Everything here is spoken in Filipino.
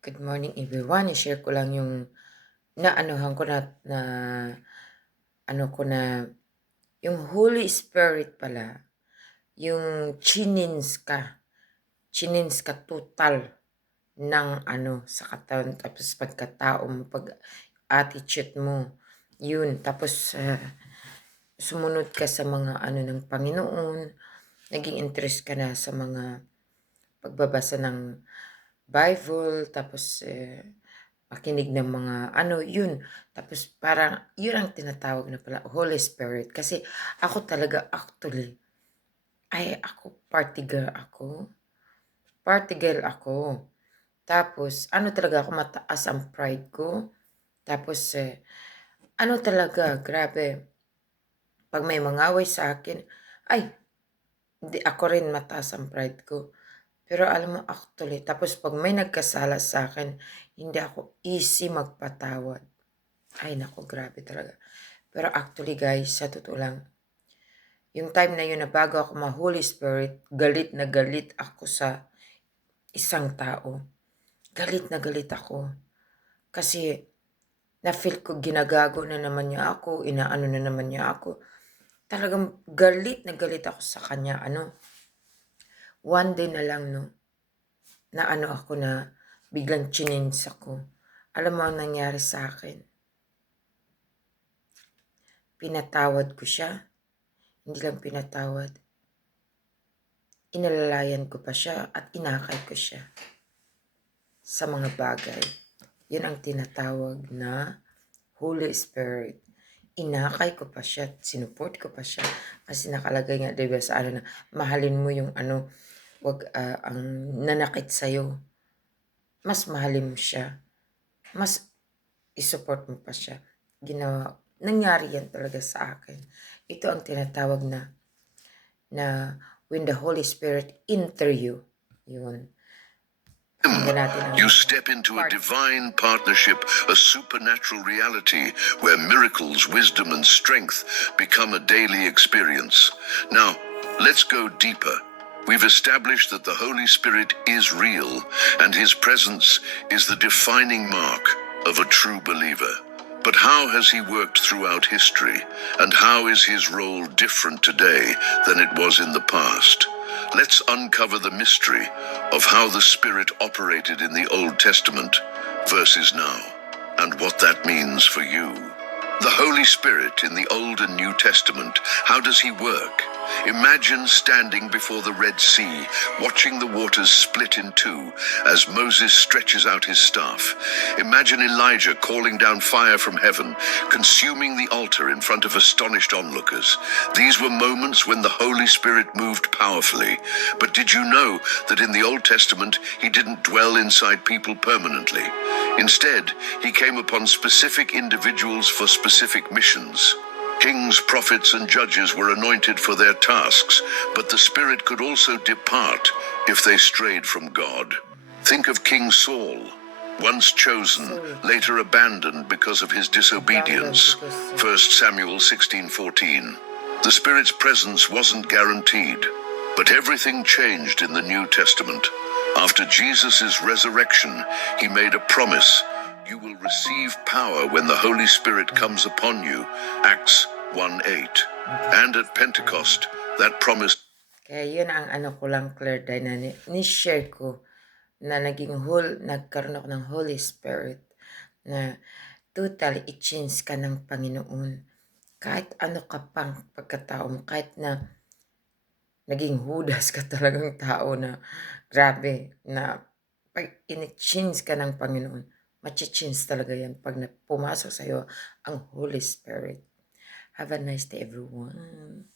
Good morning everyone. I-share ko lang yung naanuhan ko na ano ko na yung Holy Spirit pala, yung chinins ka total ng sa katawan, tapos pagkatao mo, pag attitude mo, yun. Tapos sumunod ka sa mga ng Panginoon, naging interest ka na sa mga pagbabasa ng Bible, tapos makinig ng mga yun. Tapos parang yun ang tinatawag na pala Holy Spirit. Kasi ako talaga actually, ako party girl ako. Tapos talaga ako, mataas ang pride ko. Tapos talaga, grabe. Pag may mangaway sa akin, hindi ako rin, mataas ang pride ko. Pero alam mo, actually, tapos pag may nagkasala sa akin, hindi ako easy magpatawad. Ay, naku, grabe talaga. Pero actually, guys, sa totoo lang, yung time na yun na bago ako ma-Holy Spirit, galit na galit ako sa isang tao. Galit na galit ako. Kasi, na-feel ko ginagago na naman niya ako, inaano na naman niya ako. Talagang galit na galit ako sa kanya. One day na lang, na ako na biglang chinins ako. Alam mo ang nangyari sa akin? Pinatawad ko siya. Hindi lang pinatawad. Inalalayan ko pa siya at inakay ko siya sa mga bagay. Yun ang tinatawag na Holy Spirit. Inakay ko pa siya, sinuport ko pa siya. Kasi nakalagay nga, diba, sa na mahalin mo yung wag ang nanakit sa'yo. Mas mahalin mo siya. Mas isupport mo pa siya. Nangyari yan talaga sa akin. Ito ang tinatawag na when the Holy Spirit enter you. Yun. You step into a divine partnership, a supernatural reality where miracles, wisdom, and strength become a daily experience. Now, let's go deeper. We've established that the Holy Spirit is real, and His presence is the defining mark of a true believer. But how has He worked throughout history, and how is His role different today than it was in the past? Let's uncover the mystery of how the Spirit operated in the Old Testament versus now, and what that means for you. The Holy Spirit in the Old and New Testament, how does He work? Imagine standing before the Red Sea, watching the waters split in two as Moses stretches out his staff. Imagine Elijah calling down fire from heaven, consuming the altar in front of astonished onlookers. These were moments when the Holy Spirit moved powerfully. But did you know that in the Old Testament, He didn't dwell inside people permanently? Instead, He came upon specific individuals for specific missions. Kings, prophets, and judges were anointed for their tasks, but the Spirit could also depart if they strayed from God. Think of King Saul, once chosen, later abandoned because of his disobedience. 1 Samuel 16:14. The Spirit's presence wasn't guaranteed, but everything changed in the New Testament. After Jesus' resurrection, He made a promise. You will receive power when the Holy Spirit comes upon you. Acts 1:8. And at Pentecost, that promise... Kaya yun ang ko lang, Claire, dahil na ni-share ko na nagkaroon ako ng Holy Spirit na totally i-change ka ng Panginoon. Kahit ano ka pang pagkatao mo, kahit na naging hudas ka talagang tao na grabe, na pag in-change ka ng Panginoon, ma-change talaga yan pag pumasok sa'yo ang Holy Spirit. Have a nice day, everyone.